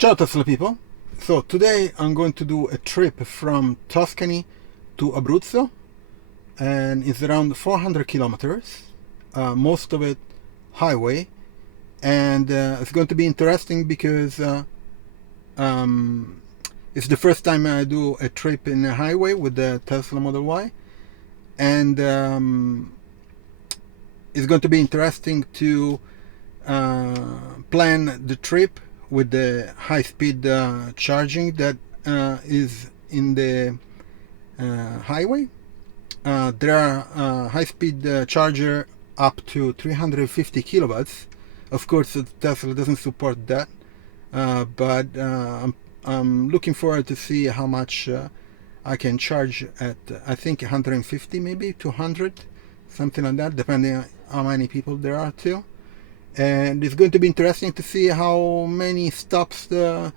Ciao Tesla people! So today I'm going to do a trip from Tuscany to Abruzzo, and it's around 400 kilometers, most of it highway, and it's going to be interesting because it's the first time I do a trip in a highway with the Tesla Model Y, and it's going to be interesting to plan the trip with the high-speed charging that is in the highway. There are high-speed charger up to 350 kilowatts. Of course, Tesla doesn't support that, but I'm looking forward to see how much I can charge at, I think 150, maybe 200, something like that, depending on how many people there are too. And it's going to be interesting to see how many stops I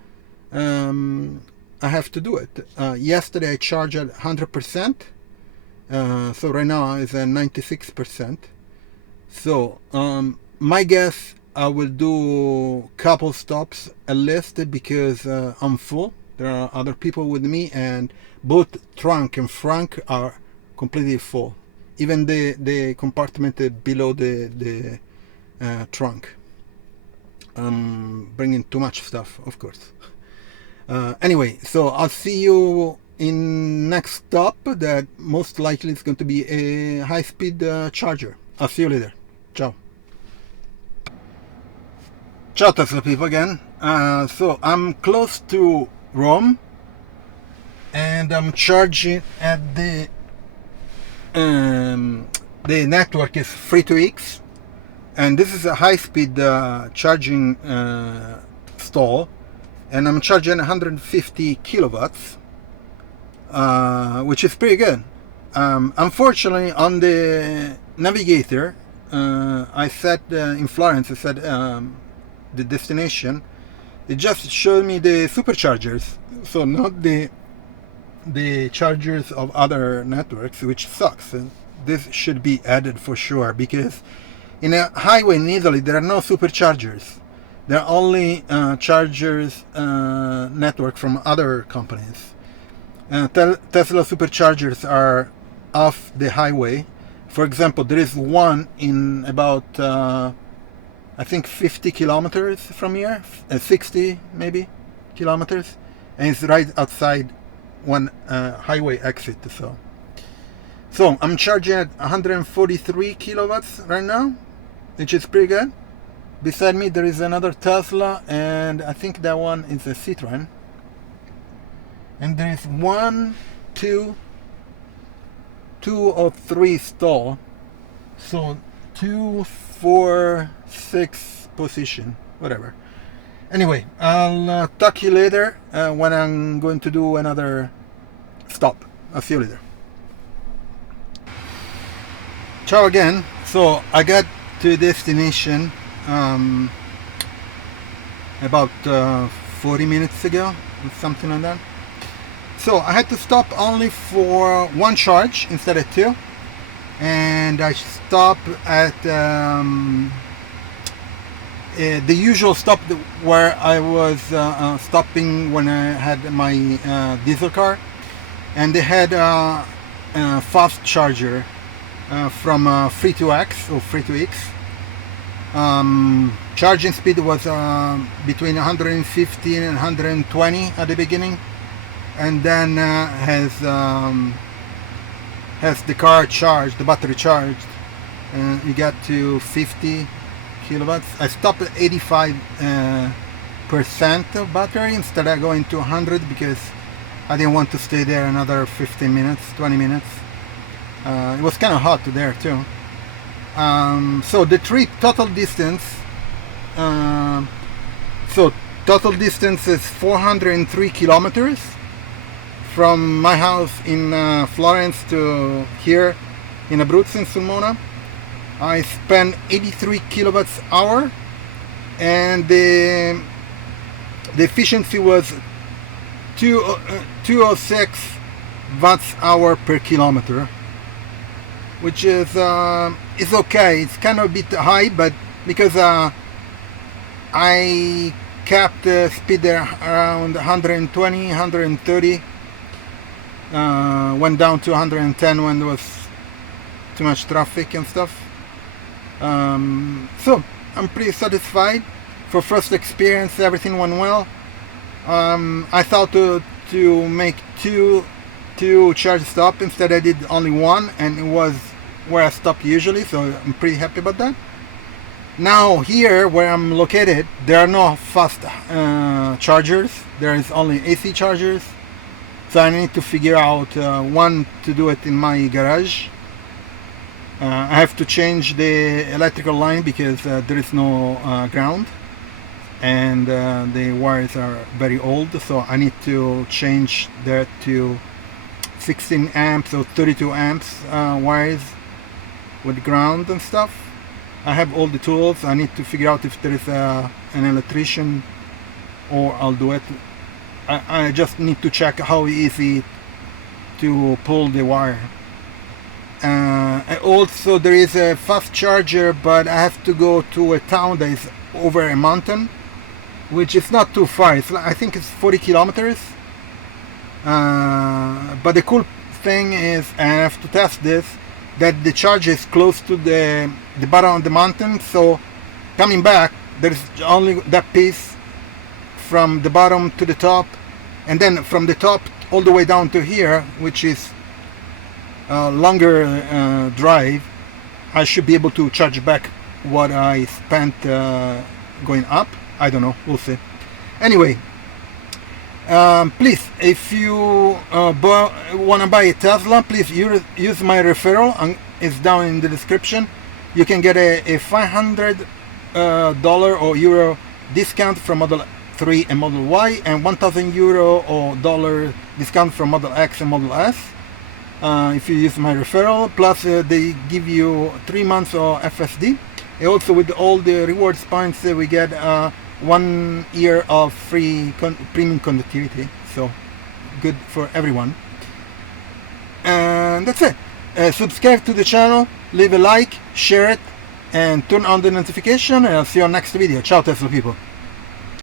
have to do it. Yesterday I charged at 100%, so right now it's at 96%. So my guess, I will do couple stops at least because I'm full. There are other people with me, and both Trunk and Frunk are completely full. Even the compartment below the trunk. I'm bringing too much stuff, of course. Anyway, so I'll see you in next stop that most likely is going to be a high-speed charger. I'll see you later. Ciao. Ciao Tesla people again. So I'm close to Rome, and I'm charging at the network is FreeToX. And this is a high-speed charging stall, and I'm charging 150 kilowatts, which is pretty good. Unfortunately, on the navigator, I set in Florence, I said the destination, it just showed me the Superchargers, so not the chargers of other networks, which sucks. And this should be added for sure, because in a highway in Italy, there are no superchargers. There are only chargers network from other companies. Tesla superchargers are off the highway. For example, there is one in about, I think 50 kilometers from here, 60 maybe kilometers, and it's right outside one highway exit. So I'm charging at 143 kilowatts right now, which is pretty good. Beside me there is another Tesla, and I think that one is a Citroen. And there is two or three stall. So 2, 4, 6 position, whatever. Anyway, I'll talk to you later when I'm going to do another stop. I'll see you later. Ciao again. So I got to destination about 40 minutes ago, something like that. So I had to stop only for one charge instead of two, and I stopped at the usual stop where I was stopping when I had my diesel car, and they had a fast charger from FreeToX or FreeToX. Charging speed was between 150 and 120 at the beginning, and then as the car charged, the battery charged, we got to 50 kilowatts. I stopped at 85% of battery instead of going to 100 because I didn't want to stay there another 15 minutes, 20 minutes. It was kind of hot there too. So the trip total distance, is 403 kilometers from my house in Florence to here in Abruzzo in Sulmona. I spent 83 kilowatts hour, and the efficiency was 206 watts hour per kilometer, which is it's okay. It's kind of a bit high, but because I capped the speed there around 120, 130. Went down to 110 when there was too much traffic and stuff. So I'm pretty satisfied. For first experience, everything went well. I thought to make two charge stop. Instead I did only one, and it was where I stopped usually, so I'm pretty happy about that. Now here where I'm located, there are no fast chargers. There is only AC chargers, so I need to figure out one to do it in my garage. I have to change the electrical line because there is no ground, and the wires are very old, so I need to change that to 16 amps or 32 amps wires with ground and stuff. I have all the tools. I need to figure out if there is an electrician, or I'll do it. I just need to check how easy to pull the wire. Also there is a fast charger, but I have to go to a town that is over a mountain, which is not too far. I think it's 40 kilometers. But the cool thing is, and I have to test this, that the charge is close to the bottom of the mountain, so coming back there's only that piece from the bottom to the top, and then from the top all the way down to here, which is a longer drive. I should be able to charge back what I spent going up. I don't know, we'll see. Anyway, please, if you want to buy a Tesla, please use my referral. It's down in the description. You can get a $500 or euro discount from Model 3 and Model Y, and 1,000 euro or dollar discount from Model X and Model S if you use my referral. Plus they give you 3 months of FSD. And also with all the rewards points we get 1 year of free premium conductivity, so good for everyone. And that's it. Subscribe to the channel, leave a like, share it, and turn on the notification, and I'll see you on next video. Ciao Tesla people.